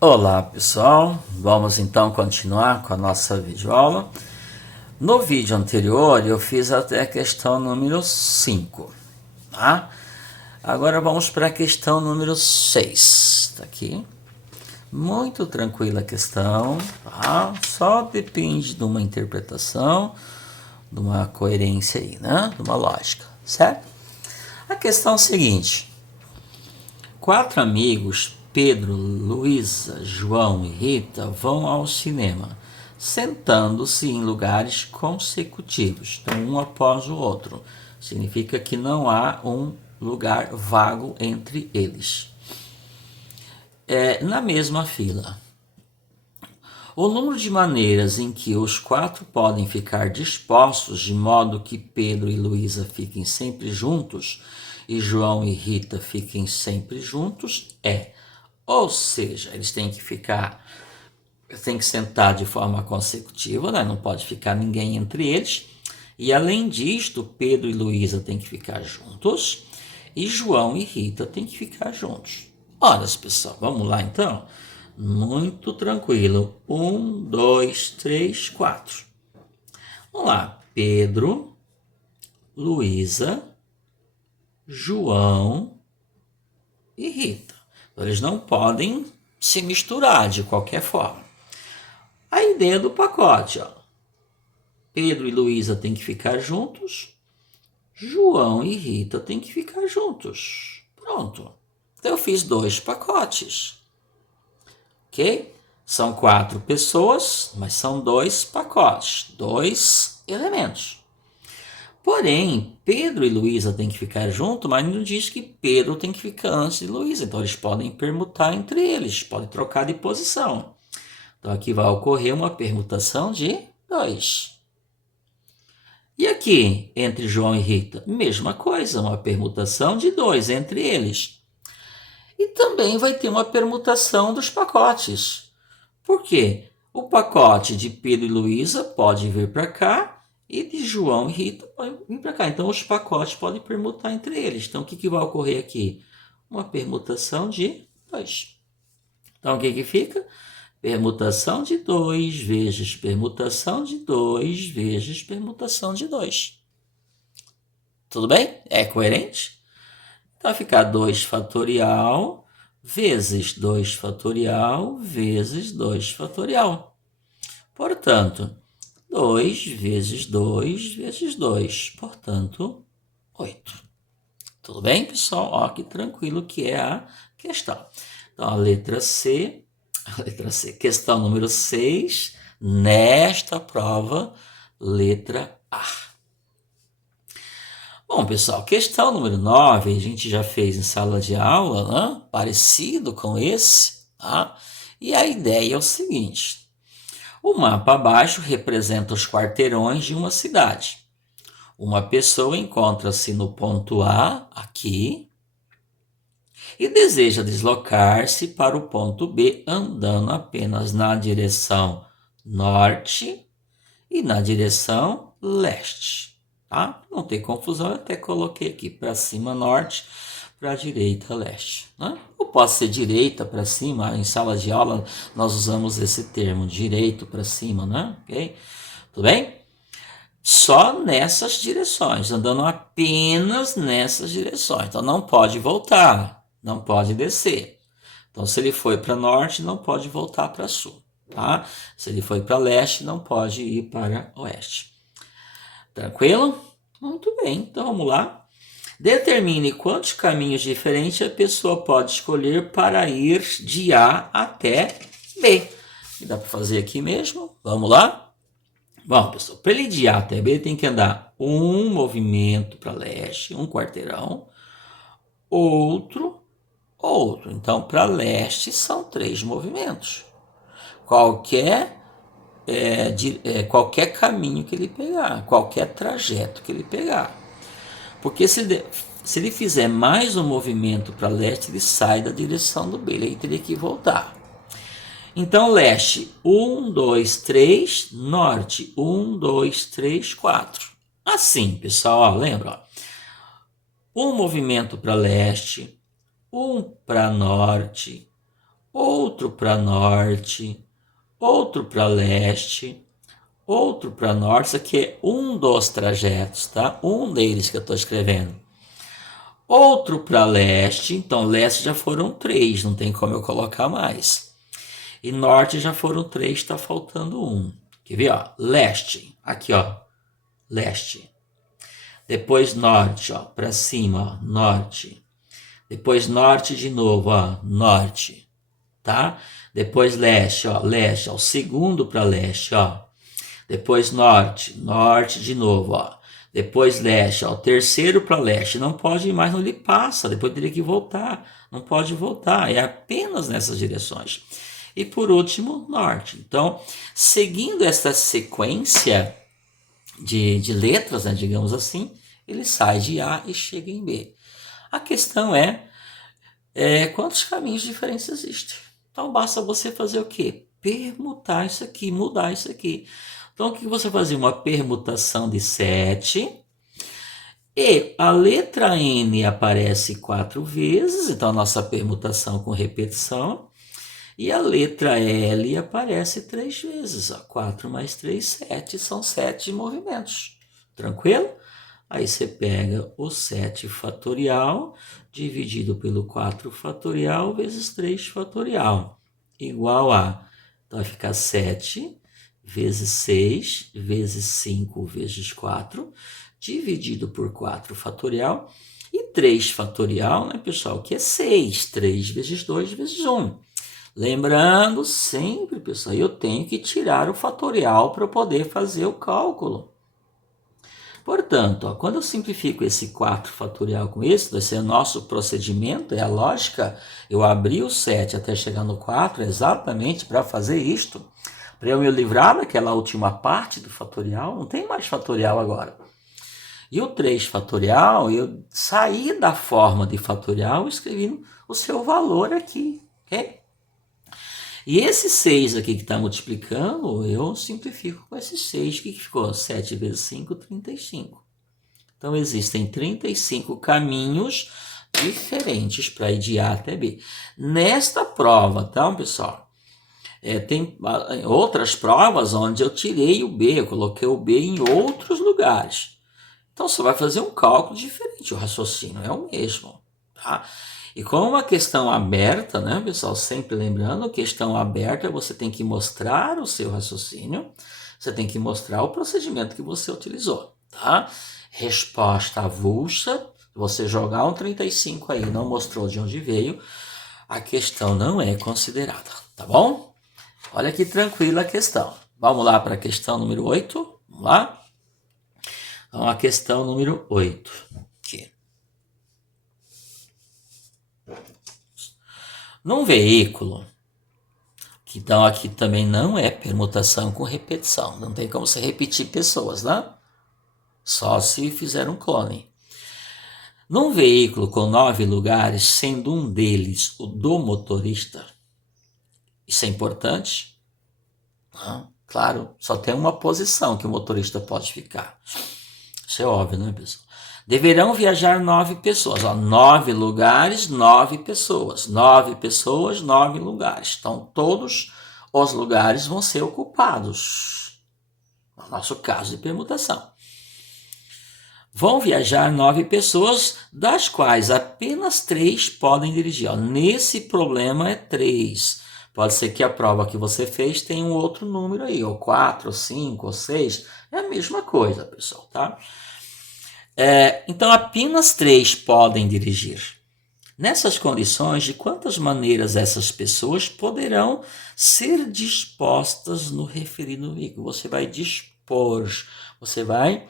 Olá pessoal, vamos então continuar com a nossa videoaula. No vídeo anterior eu fiz até a questão número 5, tá? Agora vamos para a questão número 6, tá aqui. Muito tranquila a questão, tá? Só depende de uma interpretação, de uma coerência aí, né? De uma lógica, certo? A questão é a seguinte: 4 amigos, Pedro, Luísa, João e Rita, vão ao cinema, sentando-se em lugares consecutivos, então um após o outro. Significa que não há um lugar vago entre eles. Na mesma fila. O número de maneiras em que os 4 podem ficar dispostos de modo que Pedro e Luísa fiquem sempre juntos e João e Rita fiquem sempre juntos ou seja, eles têm que sentar de forma consecutiva, né? Não pode ficar ninguém entre eles. E além disto, Pedro e Luísa têm que ficar juntos e João e Rita têm que ficar juntos. Olha, pessoal, vamos lá então. Muito tranquilo. 1, 2, 3, 4. Vamos lá. Pedro, Luísa, João e Rita. Então, eles não podem se misturar de qualquer forma. A ideia do pacote, ó. Pedro e Luísa têm que ficar juntos. João e Rita têm que ficar juntos. Pronto. Então eu fiz 2 pacotes. Ok? São 4 pessoas, mas são 2 pacotes, 2 elementos. Porém, Pedro e Luísa têm que ficar juntos, mas não diz que Pedro tem que ficar antes de Luísa. Então eles podem permutar entre eles, podem trocar de posição. Então aqui vai ocorrer uma permutação de 2. E aqui, entre João e Rita, mesma coisa, uma permutação de 2 entre eles. E também vai ter uma permutação dos pacotes. Por quê? O pacote de Pedro e Luísa pode vir para cá e de João e Rita pode vir para cá. Então, os pacotes podem permutar entre eles. Então, o que vai ocorrer aqui? Uma permutação de 2. Então, o que fica? Permutação de 2 vezes permutação de 2 vezes permutação de 2. Tudo bem? É coerente? Então vai ficar 2 fatorial vezes 2 fatorial vezes 2 fatorial. Portanto, 2 vezes 2 vezes 2. Portanto, 8. Tudo bem, pessoal? Ó, que tranquilo que é a questão. Então, a letra C, questão número 6, nesta prova, letra A. Bom, pessoal, questão número 9, a gente já fez em sala de aula, né? Parecido com esse, tá? E a ideia é o seguinte: o mapa abaixo representa os quarteirões de uma cidade. Uma pessoa encontra-se no ponto A, aqui, e deseja deslocar-se para o ponto B andando apenas na direção norte e na direção leste. Tá? Não tem confusão, eu até coloquei aqui para cima norte, para direita leste. Né? Ou pode ser direita para cima, em sala de aula nós usamos esse termo, direito para cima, né? Ok? Tudo bem? Só nessas direções, andando apenas nessas direções. Então não pode voltar, não pode descer. Então se ele foi para norte, não pode voltar para sul. Tá? Se ele foi para leste, não pode ir para oeste. Tranquilo? Muito bem, então vamos lá. Determine quantos caminhos diferentes a pessoa pode escolher para ir de A até B. E dá para fazer aqui mesmo? Vamos lá? Bom, pessoal, para ele ir de A até B, ele tem que andar um movimento para leste, um quarteirão, outro. Então, para leste são 3 movimentos. Qualquer caminho que ele pegar, qualquer trajeto que ele pegar. Porque se ele fizer mais um movimento para leste, ele sai da direção do B, ele teria que voltar. Então, leste, 1, 2, 3, norte, 1, 2, 3, 4. Assim, pessoal, ó, lembra? Ó, um movimento para leste, um para norte, outro para norte, outro para leste, outro para norte. Isso aqui é um dos trajetos, tá? Um deles que eu estou escrevendo. Outro para leste, então leste já foram 3, não tem como eu colocar mais. E norte já foram 3, está faltando um. Quer ver, ó? Leste, aqui, ó, leste. Depois norte, ó, para cima, ó, norte. Depois norte de novo, ó, norte, tá? Depois leste, ó, leste, ó, o segundo para leste, ó. Depois norte, norte de novo, ó. Depois leste, ó, o terceiro para leste. Não pode ir mais, não lhe passa, depois teria que voltar. Não pode voltar, é apenas nessas direções. E por último, norte. Então, seguindo essa sequência de letras, né, digamos assim, ele sai de A e chega em B. A questão quantos caminhos diferentes existem. Então, basta você fazer o quê? Permutar isso aqui, mudar isso aqui. Então, o que você fazia? Uma permutação de 7. E a letra N aparece 4 vezes, então a nossa permutação com repetição. E a letra L aparece 3 vezes. 4 mais 3, 7. São 7 movimentos. Tranquilo? Aí você pega o 7 fatorial dividido pelo 4 fatorial vezes 3 fatorial. Igual a... Então vai ficar 7 vezes 6 vezes 5 vezes 4 dividido por 4 fatorial. E 3 fatorial, né, pessoal? Que é 6. 3 vezes 2 vezes 1. Lembrando sempre, pessoal, eu tenho que tirar o fatorial para poder fazer o cálculo. Portanto, ó, quando eu simplifico esse 4 fatorial com esse, vai ser o nosso procedimento, é a lógica. Eu abri o 7 até chegar no 4 exatamente para fazer isto. Para eu me livrar daquela última parte do fatorial, não tem mais fatorial agora. E o 3 fatorial, eu saí da forma de fatorial escrevendo o seu valor aqui, ok? E esse 6 aqui que está multiplicando, eu simplifico com esse 6. O que ficou? 7 vezes 5, 35. Então, existem 35 caminhos diferentes para ir de A até B. Nesta prova, tá, pessoal? Tem outras provas onde eu tirei o B, eu coloquei o B em outros lugares. Então, você vai fazer um cálculo diferente, o raciocínio é o mesmo, tá? E como uma questão aberta, né, pessoal? Sempre lembrando, questão aberta, você tem que mostrar o seu raciocínio, você tem que mostrar o procedimento que você utilizou, tá? Resposta avulsa, você jogar um 35 aí, não mostrou de onde veio, a questão não é considerada, tá bom? Olha que tranquila a questão. Vamos lá para a questão número 8, vamos lá? Então, a questão número 8. Aqui. Num veículo, que então aqui também não é permutação com repetição, não tem como você repetir pessoas, né? Só se fizer um clone. Num veículo com 9 lugares, sendo um deles o do motorista, isso é importante? Não, claro, só tem uma posição que o motorista pode ficar. Isso é óbvio, né, pessoal? Deverão viajar 9 pessoas. 9 lugares, 9 pessoas. 9 pessoas, 9 lugares. Então, todos os lugares vão ser ocupados. No nosso caso de permutação. Vão viajar 9 pessoas, das quais apenas 3 podem dirigir. Nesse problema é 3. Pode ser que a prova que você fez tenha um outro número aí, ou 4, ou 5, ou 6. É a mesma coisa, pessoal, tá? Então, apenas 3 podem dirigir. Nessas condições, de quantas maneiras essas pessoas poderão ser dispostas no referido veículo? Você vai dispor, você vai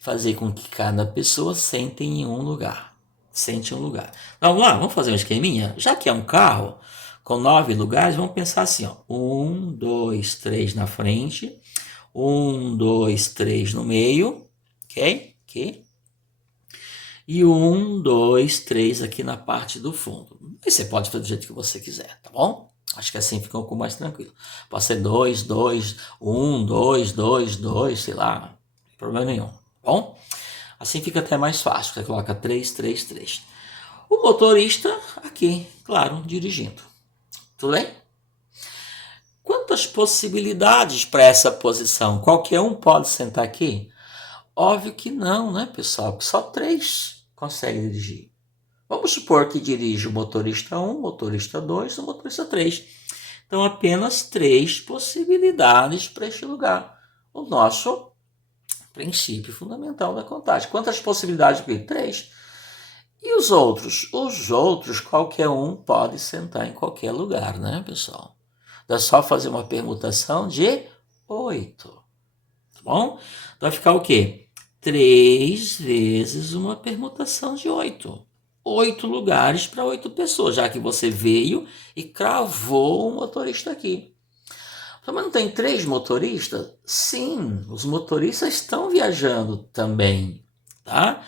fazer com que cada pessoa sente em um lugar. Sente um lugar. Vamos lá, vamos fazer um esqueminha? Já que é um carro com 9 lugares, vamos pensar assim, ó. 1, 2, 3 na frente, 1, 2, 3 no meio, ok? Aqui. E 1, 2, 3 aqui na parte do fundo. E você pode fazer do jeito que você quiser, tá bom? Acho que assim fica um pouco mais tranquilo. Pode ser 2, 2, 1, 2, 2, 2, sei lá. Não tem problema nenhum, tá bom? Assim fica até mais fácil. Você coloca 3, 3, 3. O motorista aqui, claro, dirigindo. Tudo bem? Quantas possibilidades para essa posição? Qualquer um pode sentar aqui? Óbvio que não, né, pessoal? Só 3 conseguem dirigir. Vamos supor que dirige o motorista 1, o motorista 2 e o motorista 3. Então, apenas 3 possibilidades para este lugar. O nosso princípio fundamental da contagem. Quantas possibilidades? 3. E os outros? Os outros, qualquer um pode sentar em qualquer lugar, né, pessoal? É só fazer uma permutação de 8. Tá bom? Então vai ficar o quê? 3 vezes uma permutação de 8. 8 lugares para 8 pessoas, já que você veio e cravou o motorista aqui. Mas não tem 3 motoristas? Sim, os motoristas estão viajando também, tá?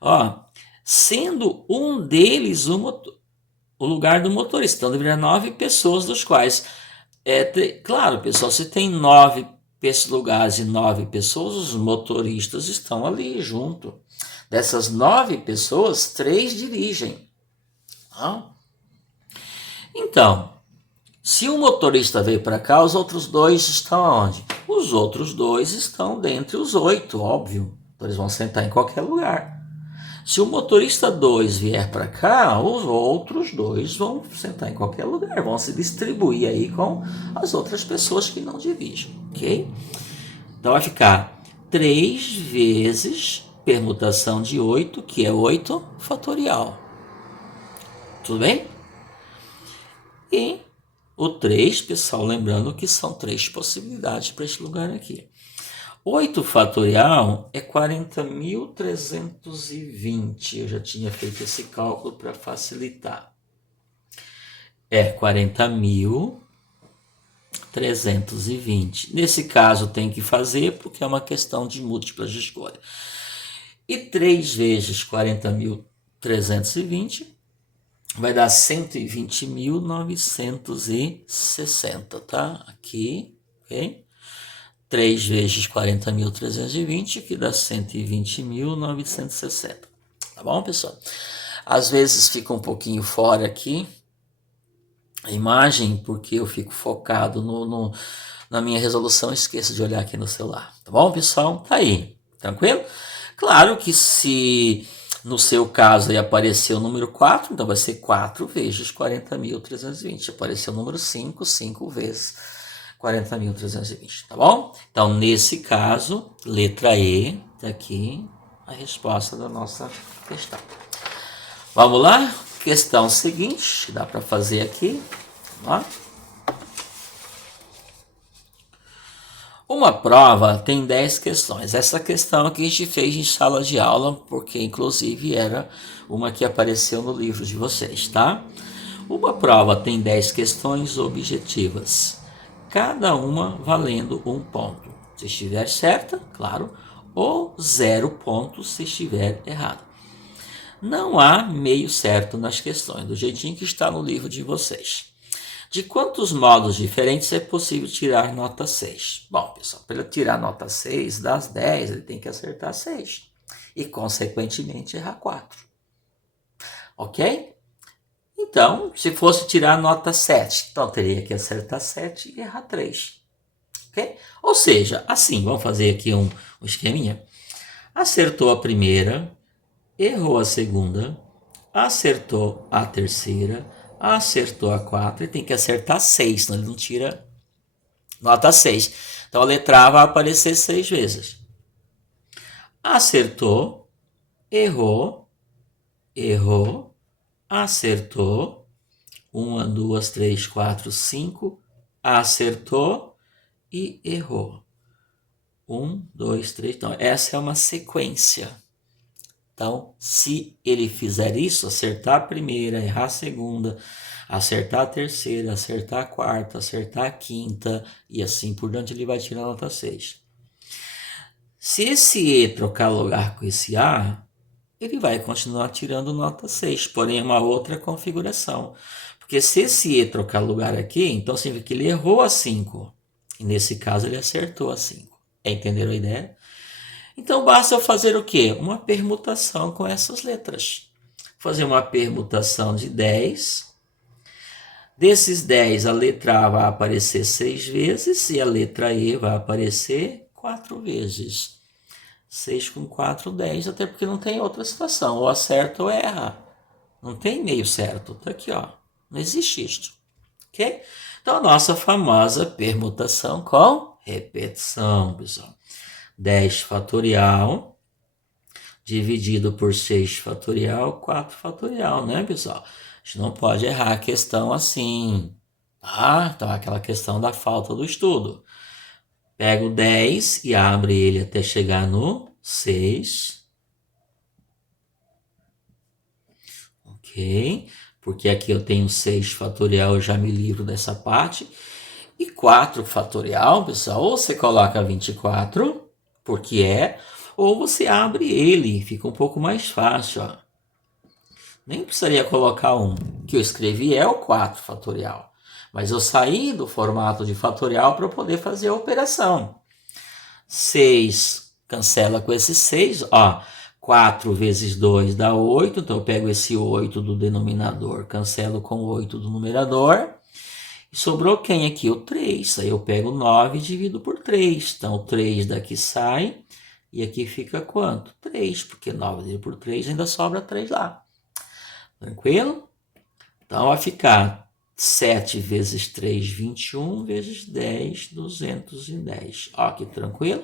Ó, sendo um deles o lugar do motorista. Então deveria 9 pessoas, dos quais... claro, pessoal, se tem 9 lugares e 9 pessoas, os motoristas estão ali junto. Dessas 9 pessoas, 3 dirigem. Tá? Então, se o motorista veio para cá, os outros 2 estão aonde? Os outros 2 estão dentre os 8, óbvio. Então eles vão sentar em qualquer lugar. Se o motorista 2 vier para cá, os outros 2 vão sentar em qualquer lugar, vão se distribuir aí com as outras pessoas que não dirigem, ok? Então vai ficar 3 vezes permutação de 8, que é 8 fatorial. Tudo bem? E o 3, pessoal, lembrando que são 3 possibilidades para este lugar aqui. 8 fatorial é 40.320. Eu já tinha feito esse cálculo para facilitar. É 40.320. Nesse caso tem que fazer porque é uma questão de múltiplas de escolha. E 3 vezes 40.320 vai dar 120.960, tá? Aqui, ok? 3 vezes 40.320, que dá 120.960. Tá bom, pessoal? Às vezes fica um pouquinho fora aqui a imagem, porque eu fico focado na minha resolução, esqueço de olhar aqui no celular. Tá bom, pessoal? Tá aí, tranquilo? Claro que se no seu caso aí apareceu o número 4, então vai ser 4 vezes 40.320. Apareceu o número 5, 5 vezes 40.320, tá bom? Então, nesse caso, letra E, tá aqui a resposta da nossa questão. Vamos lá? Questão seguinte, dá para fazer aqui. Vamos lá? Uma prova tem 10 questões. Essa questão aqui a gente fez em sala de aula, porque inclusive era uma que apareceu no livro de vocês, tá? Uma prova tem 10 questões objetivas, cada uma valendo 1 ponto. Se estiver certa, claro, ou 0 pontos se estiver errado. Não há meio certo nas questões, do jeitinho que está no livro de vocês. De quantos modos diferentes é possível tirar nota 6? Bom, pessoal, para ele tirar nota 6 das 10, ele tem que acertar 6. E, consequentemente, errar 4. Ok? Então, se fosse tirar nota 7, então teria que acertar 7 e errar 3. Ok? Ou seja, assim, vamos fazer aqui um esqueminha. Acertou a primeira, errou a segunda, acertou a terceira, acertou a 4 e tem que acertar 6, senão ele não tira nota 6. Então a letra A vai aparecer 6 vezes. Acertou, errou, errou, acertou. 1, 2, 3, 4, 5. Acertou e errou. 1, 2, 3. Então, essa é uma sequência. Então, se ele fizer isso, acertar a primeira, errar a segunda, acertar a terceira, acertar a quarta, acertar a quinta e assim por diante, ele vai tirar a nota 6. Se esse E trocar lugar com esse A, ele vai continuar tirando nota 6, porém é uma outra configuração. Porque se esse E trocar lugar aqui, então significa que ele errou a 5. E nesse caso ele acertou a 5. Entenderam a ideia? Então basta eu fazer o quê? Uma permutação com essas letras. Fazer uma permutação de 10 Desses 10, a letra A vai aparecer 6 vezes e a letra E vai aparecer 4 vezes. 6 com 4, 10, até porque não tem outra situação. Ou acerta ou erra. Não tem meio certo. Tá aqui, ó. Não existe isto. Ok? Então, a nossa famosa permutação com repetição, pessoal. 10 fatorial dividido por 6 fatorial, 4 fatorial, né, pessoal? A gente não pode errar a questão assim, tá? Então, aquela questão da falta do estudo. Pega o 10 e abre ele até chegar no 6. Ok? Porque aqui eu tenho 6 fatorial, eu já me livro dessa parte. E 4 fatorial, pessoal, ou você coloca 24, porque ou você abre ele, fica um pouco mais fácil, ó. Nem precisaria colocar 1, que eu escrevi é o 4 fatorial. Mas eu saí do formato de fatorial para poder fazer a operação. 6 cancela com esse 6, ó. 4 vezes 2 dá 8, então eu pego esse 8 do denominador, cancelo com 8 do numerador. E sobrou quem aqui? O 3. Aí eu pego 9 e divido por 3. Então, o 3 daqui sai. E aqui fica quanto? 3, porque 9 dividido por 3 ainda sobra 3 lá. Tranquilo? Então, vai ficar 7 vezes 3, 21, vezes 10, 210. Ó, que tranquilo?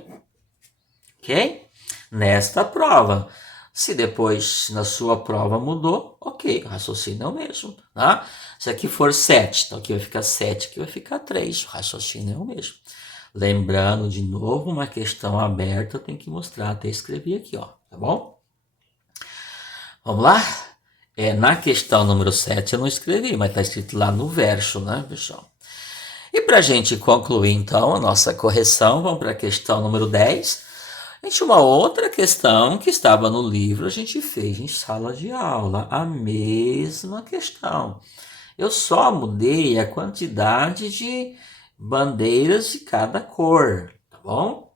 Ok? Nesta prova. Se depois na sua prova mudou, ok, o raciocínio é o mesmo. Tá? Se aqui for 7, então aqui vai ficar 7, aqui vai ficar 3, o raciocínio é o mesmo. Lembrando, de novo, uma questão aberta, eu tenho que mostrar, até escrevi aqui, ó, tá bom? Vamos lá? Na questão número 7 eu não escrevi, mas está escrito lá no verso, né, pessoal? E para a gente concluir, então, a nossa correção, vamos para a questão número 10. A gente, uma outra questão que estava no livro, a gente fez em sala de aula, a mesma questão. Eu só mudei a quantidade de bandeiras de cada cor, tá bom?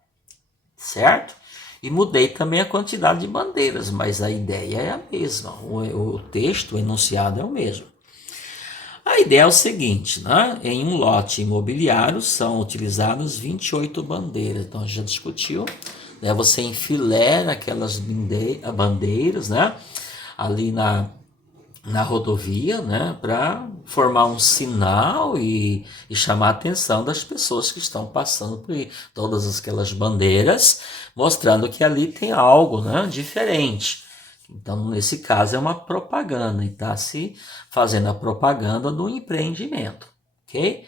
Certo? E mudei também a quantidade de bandeiras, mas a ideia é a mesma, o texto, o enunciado é o mesmo. A ideia é o seguinte, né? Em um lote imobiliário são utilizadas 28 bandeiras, então a gente já discutiu, né? Você enfileira aquelas bandeiras, né? Ali na rodovia, né, para formar um sinal e chamar a atenção das pessoas que estão passando por aí. Todas aquelas bandeiras mostrando que ali tem algo, né, diferente. Então, nesse caso, é uma propaganda e está se fazendo a propaganda do empreendimento, ok?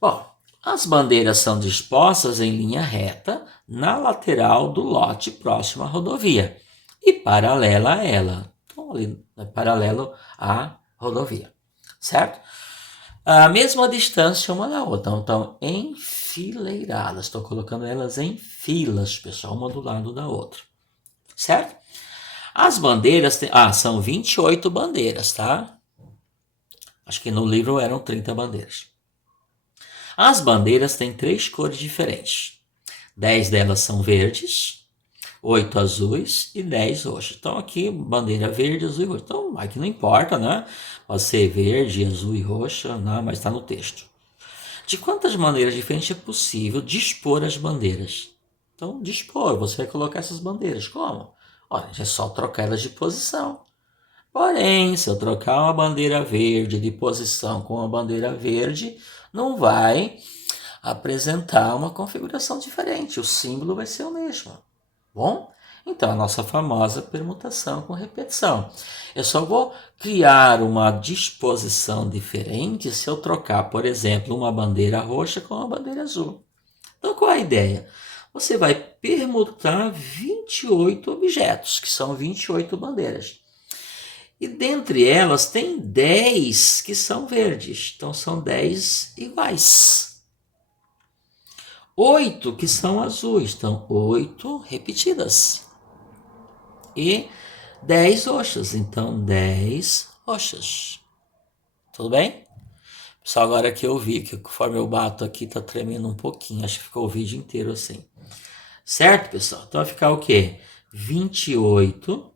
Bom, as bandeiras são dispostas em linha reta na lateral do lote próximo à rodovia e paralela a ela. Então, ali é paralelo à rodovia, certo? A mesma distância uma da outra, então enfileiradas. Estou colocando elas em filas, pessoal, uma do lado da outra, certo? As bandeiras, são 28 bandeiras, tá? Acho que no livro eram 30 bandeiras. As bandeiras têm 3 cores diferentes. 10 delas são verdes, 8 azuis e 10 roxos. Então aqui bandeira verde, azul e roxo. Então aqui não importa, né? Pode ser verde, azul e roxa, né? Mas está no texto. De quantas maneiras diferentes é possível dispor as bandeiras? Então dispor, você vai colocar essas bandeiras. Como? Olha, é só trocar elas de posição. Porém, se eu trocar uma bandeira verde de posição com uma bandeira verde, não vai apresentar uma configuração diferente. O símbolo vai ser o mesmo. Bom? Então, a nossa famosa permutação com repetição. Eu só vou criar uma disposição diferente se eu trocar, por exemplo, uma bandeira roxa com uma bandeira azul. Então, qual é a ideia? Você vai permutar 28 objetos, que são 28 bandeiras. E dentre elas tem 10 que são verdes, então são 10 iguais. 8 que são azuis, então 8 repetidas. E 10 roxas, então 10 roxas. Tudo bem? Só agora que eu vi que conforme eu bato aqui tá tremendo um pouquinho, acho que ficou o vídeo inteiro assim. Certo, pessoal? Então vai ficar o quê? 28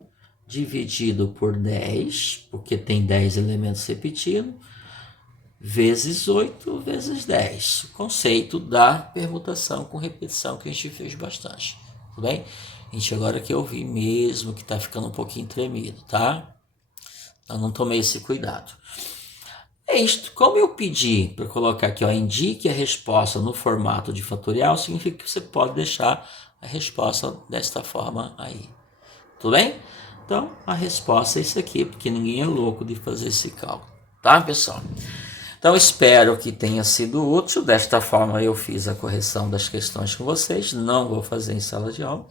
dividido por 10, porque tem 10 elementos repetidos, vezes 8 vezes 10. O conceito da permutação com repetição que a gente fez bastante. Tudo bem? A gente agora que eu vi mesmo que está ficando um pouquinho tremido, tá? Eu não tomei esse cuidado. É isto. Como eu pedi para colocar aqui, ó, indique a resposta no formato de fatorial, significa que você pode deixar a resposta desta forma aí. Tudo bem? Então, a resposta é isso aqui, porque ninguém é louco de fazer esse cálculo. Tá, pessoal? Então, espero que tenha sido útil. Desta forma, eu fiz a correção das questões com vocês. Não vou fazer em sala de aula,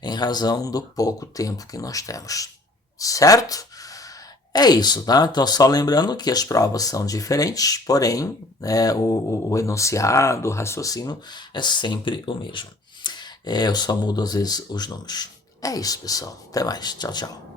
em razão do pouco tempo que nós temos. Certo? É isso, tá? Então, só lembrando que as provas são diferentes, porém, né, o enunciado, o raciocínio é sempre o mesmo. Eu só mudo, às vezes, os números. É isso, pessoal. Até mais. Tchau, tchau.